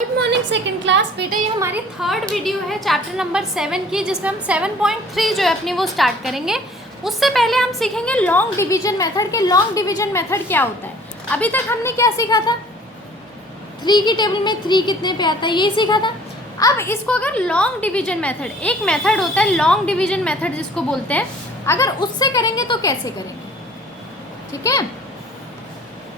Good morning second class. बेटा ये हमारी थर्ड वीडियो है चैप्टर नंबर 7 की, जिसमें हम 7.3 जो है अपनी वो स्टार्ट करेंगे। उससे पहले हम सीखेंगे लॉन्ग डिवीजन मेथड के लॉन्ग डिवीजन मेथड क्या होता है। अभी तक हमने क्या सीखा था, 3 की टेबल में 3 कितने पे आता है, यही सीखा था। अब इसको अगर लॉन्ग डिवीजन मेथड, एक मेथड होता है लॉन्ग डिवीजन मेथड जिसको बोलते हैं, अगर उससे करेंगे तो कैसे करेंगे, ठीक है।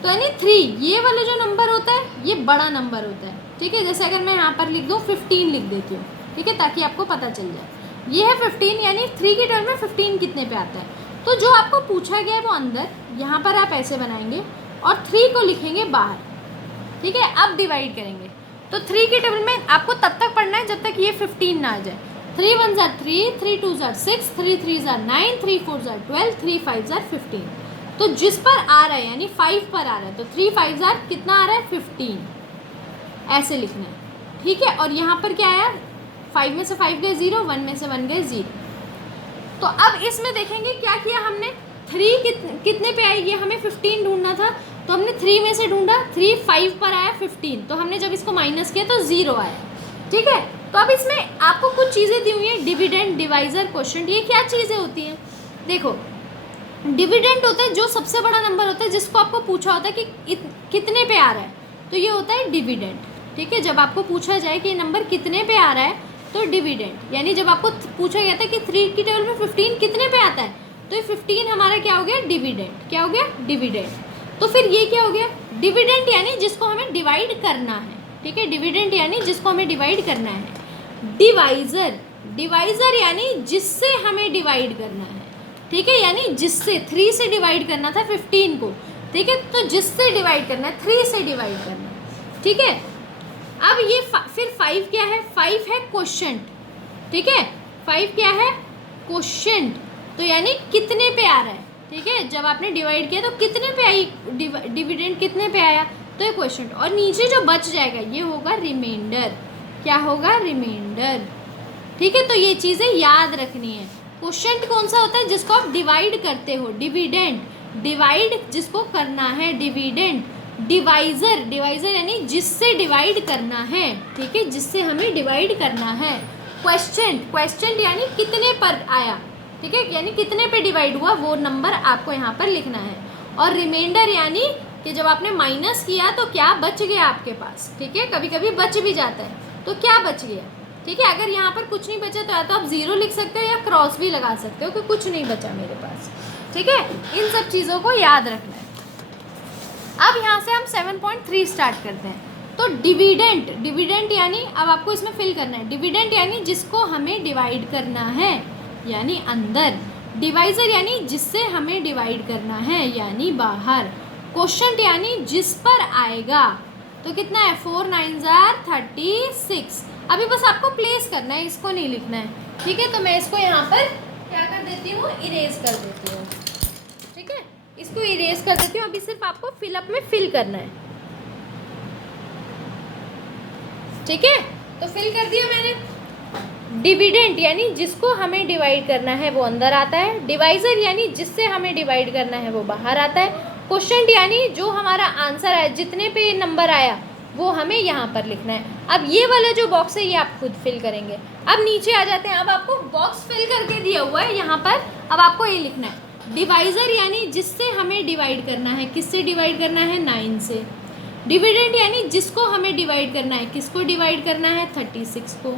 तो यानी 3 ये वाला जो नंबर होता है ये बड़ा नंबर होता है, ठीक है। जैसे अगर मैं यहाँ पर लिख दूँ 15 लिख देती हूँ, ठीक है, ताकि आपको पता चल जाए। ये है 15, यानी 3 की टर्म में 15 कितने पे आता है। तो जो आपको पूछा गया है वो अंदर, यहाँ पर आप ऐसे बनाएंगे और 3 को लिखेंगे बाहर, ठीक है। अब डिवाइड करेंगे तो 3 की टेबल में आपको तब तक पढ़ना है जब तक ये 15 ना आ जाए। 3 1 ज़ा 3, 3 2 ज़ा 6, 3 3 ज़ा 9, 3 4 ज़ा 12, 3 5 ज़ा 15। तो जिस पर आ रहा है यानी 5 पर आ रहा है, तो 3 5 ज़ा कितना आ रहा है 15, ऐसे लिखना है, ठीक है। और यहाँ पर क्या आया, 5 में से 5 गए 0, 1 में से 1 गए 0। तो अब इसमें देखेंगे क्या किया हमने, 3 कितने पे आई, ये हमें 15 ढूंढना था, तो हमने 3 में से ढूंढा, 3 5 पर आया 15, तो हमने जब इसको माइनस किया तो 0 आया, ठीक है। तो अब इसमें आपको कुछ चीज़ें दी हुई हैं, डिविडेंड, डिवाइजर, क्वोशिएंट। ये क्या चीज़ें होती हैं, देखो। डिविडेंड होता है जो सबसे बड़ा नंबर होता है, जिसको आपको पूछा होता है कि कितने पे आ रहा है, तो ये होता है डिविडेंड, ठीक है। जब आपको पूछा जाए कि ये नंबर कितने पे आ रहा है तो डिविडेंड, यानी जब आपको पूछा गया था कि 3 की टेबल में 15 कितने पे आता है, तो ये 15 हमारा क्या हो गया, डिविडेंड। क्या हो गया, डिविडेंड। तो फिर ये क्या हो गया, डिविडेंड यानी जिसको हमें डिवाइड करना है, ठीक है। डिविडेंड यानी जिसको हमें डिवाइड करना है। डिवाइजर, डिवाइजर यानी जिससे हमें डिवाइड करना है, ठीक है। यानी जिससे 3 से डिवाइड करना था 15 को, ठीक है, तो जिससे डिवाइड करना है 3 से डिवाइड करना है, ठीक है। अब ये फिर 5 क्या है, 5 है क्वोशिएंट, ठीक है। 5 क्या है, क्वोशिएंट, तो यानी कितने पे आ रहा है, ठीक है। जब आपने डिवाइड किया तो कितने पे आई, डिविडेंड कितने पे आया, तो ये क्वोशिएंट। और नीचे जो बच जाएगा ये होगा रिमाइंडर। क्या होगा, रिमाइंडर, ठीक है। तो ये चीज़ें याद रखनी है। क्वोशिएंट कौन सा होता है, जिसको आप डिवाइड करते हो, डिविडेंड, डिवाइड जिसको करना है, डिविडेंड। डिवाइजर, डिवाइजर यानी जिससे डिवाइड करना है, ठीक है, जिससे हमें डिवाइड करना है। क्वोशिएंट, क्वोशिएंट यानी कितने पर आया, ठीक है, यानी कितने पे डिवाइड हुआ, वो नंबर आपको यहाँ पर लिखना है। और रिमाइंडर यानी कि जब आपने माइनस किया तो क्या बच गया आपके पास, ठीक है। कभी कभी बच भी जाता है, तो क्या बच गया, ठीक है। अगर यहाँ पर कुछ नहीं बचा तो या तो आप 0 लिख सकते हो या क्रॉस भी लगा सकते हो कि कुछ नहीं बचा मेरे पास, ठीक है। इन सब चीज़ों को याद रखना है। अब यहाँ से हम 7.3 स्टार्ट करते हैं। तो डिविडेंड, डिविडेंड यानी अब आपको इसमें फिल करना है। डिविडेंड यानी जिसको हमें डिवाइड करना है, यानी अंदर। डिवाइजर यानी जिससे हमें डिवाइड करना है, यानी बाहर। क्वोशिएंट यानी जिस पर आएगा, तो कितना है, 4 9 ज़ा 36। अभी बस आपको प्लेस करना है, इसको नहीं लिखना है, ठीक है। तो मैं इसको यहाँ पर क्या कर देती हूँ, इरेज कर देती हूँ, ठीक है। इसको इरेज कर देती हूँ। अभी सिर्फ आपको फिलअप में फिल करना है, ठीक है। तो फिल कर दिया मैंने। डिविडेंड यानी जिसको हमें डिवाइड करना है वो अंदर आता है। डिवाइजर यानी जिससे हमें डिवाइड करना है वो बाहर आता है। क्वोशिएंट यानी जो हमारा आंसर है, जितने पे नंबर आया वो हमें यहाँ पर लिखना है। अब ये वाला जो बॉक्स है ये आप खुद फिल करेंगे। अब नीचे आ जाते हैं। अब आपको बॉक्स फिल करके दिया हुआ है यहाँ पर, अब आपको ये लिखना है। डिवाइजर यानी जिससे हमें डिवाइड करना है, किससे डिवाइड करना है, 9 से। डिविडेंड यानी जिसको हमें डिवाइड करना है, किसको डिवाइड करना है, 36 को।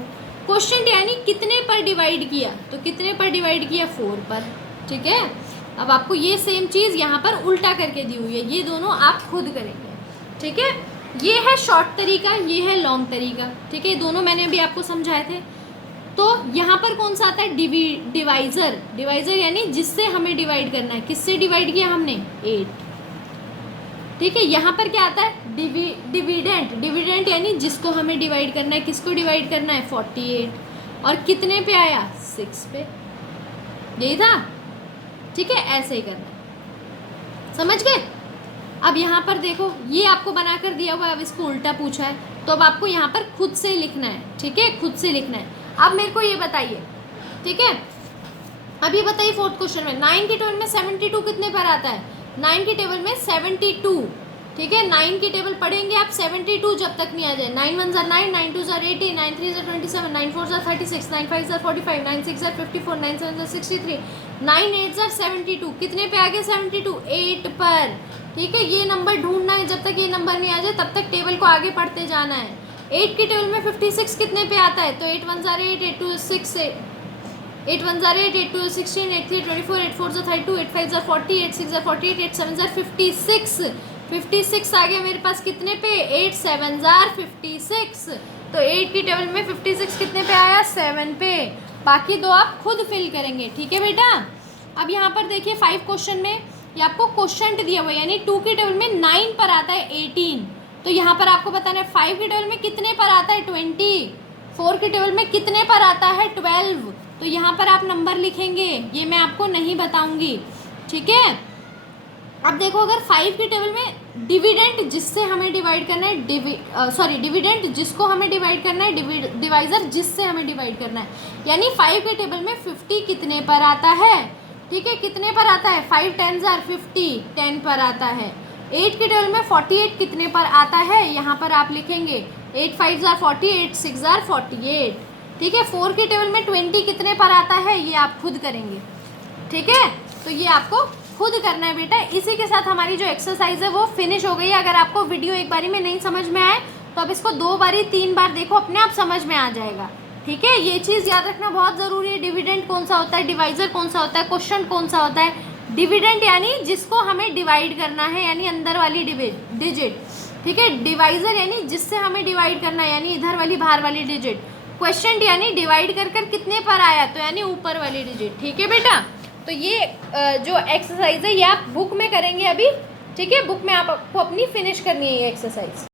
क्वोशिएंट यानी कितने पर डिवाइड किया, तो कितने पर डिवाइड किया, 4 पर, ठीक है। अब आपको ये सेम चीज़ यहाँ पर उल्टा करके दी हुई है, ये दोनों आप खुद करेंगे, ठीक है। ये है शॉर्ट तरीका, ये है लॉन्ग तरीका, ठीक है। दोनों मैंने अभी आपको समझाए थे। तो यहाँ पर कौन सा आता है, डिवाइजर। डिवाइजर यानी जिससे हमें डिवाइड करना है, किससे डिवाइड किया हमने, 8, ठीक है। यहाँ पर क्या आता है, डिविडेंड। डिविडेंड यानी जिसको हमें डिवाइड करना है, किसको डिवाइड करना है, 48, और कितने पे आया, 6 पे, यही था, ठीक है। ऐसे ही करना है, समझ गए। अब यहाँ पर देखो, ये आपको बना कर दिया हुआ है, अब इसको उल्टा पूछा है, तो अब आपको यहाँ पर खुद से लिखना है, ठीक है, खुद से लिखना है। अब मेरे को ये बताइए, ठीक है, अब ये बताइए 4th क्वेश्चन में 9 की टेबल में 72 कितने पर आता है, 9 की टेबल में 72 ठीक है। 9 की टेबल पढ़ेंगे आप 72 जब तक नहीं आ जाए। 9 1 ज़ा 9, 9 2 ज़ा 18, 9 3 ज़ा 27, 9 4 ज़ा 36, 9 5 ज़ा 45, 9 6 ज़ा 54, 9 7 ज़ा 63, 9 8 ज़ा 72। कितने पे आ गए 72? 8 पर। ठीक है, ये नंबर ढूंढना है, जब तक ये नंबर नहीं आ जाए तब तक टेबल को आगे पढ़ते जाना है। 8 की टेबल में 56 कितने पे आता है? तो 8 1 ज़ा 8, 8 2 6, 8 1 ज़ा 8, 8 2 16, 8 3 24, 8 4 ज़ा 32, 8 5 ज़ा 40, 8 6 ज़ा 48, 8 7 ज़ा 56। 56 आ गया मेरे पास कितने पे? 8 7 ज़ार 56। तो 8 की टेबल में 56 कितने पे आया? 7 पे। बाकी दो आप खुद फिल करेंगे। ठीक है बेटा। अब यहाँ पर देखिए 5 क्वेश्चन में ये आपको क्वेश्चन दिया हुआ है, यानी 2 की टेबल में 9 पर आता है 18। तो यहाँ पर आपको बताना है 5 की टेबल में कितने पर आता है 20, 4 की टेबल में कितने पर आता है 12। तो यहाँ पर आप नंबर लिखेंगे, ये मैं आपको नहीं बताऊंगी। ठीक है। अब देखो अगर 5 की टेबल में डिविडेंड जिससे हमें डिवाइड करना है, डिविडेंड जिसको हमें डिवाइड करना है, डिवाइजर जिससे हमें डिवाइड करना है, यानी 5 के टेबल में 50 कितने पर आता है? ठीक है, कितने पर आता है? 5 10 ज़ार 50, 10 पर आता है। 8 के टेबल में 48 कितने पर आता है? यहाँ पर आप लिखेंगे 8 5 ज़ार 40, 8 6 ज़ार 48। ठीक है। 4 के टेबल में 20 कितने पर आता है? ये आप खुद करेंगे। ठीक है, तो ये आपको खुद करना है बेटा। इसी के साथ हमारी जो एक्सरसाइज है वो फिनिश हो गई है। अगर आपको वीडियो एक बारी में नहीं समझ में आए तो अब इसको 2 बारी 3 बार देखो, अपने आप समझ में आ जाएगा। ठीक है, ये चीज़ याद रखना बहुत ज़रूरी है। डिविडेंड कौन सा होता है, डिवाइजर कौन सा होता है, क्वेश्चन कौन सा होता है। डिविडेंड यानी जिसको हमें डिवाइड करना है, यानी अंदर वाली डिजिट। ठीक है। डिवाइजर यानी जिससे हमें डिवाइड करना है, यानी इधर वाली बाहर वाली डिजिट। क्वेश्चन यानी डिवाइड कर कर कितने पर आया, तो यानी ऊपर वाली डिजिट। ठीक है बेटा। तो ये जो एक्सरसाइज है ये आप बुक में करेंगे अभी। ठीक है, बुक में आपको अपनी फिनिश करनी है ये एक्सरसाइज।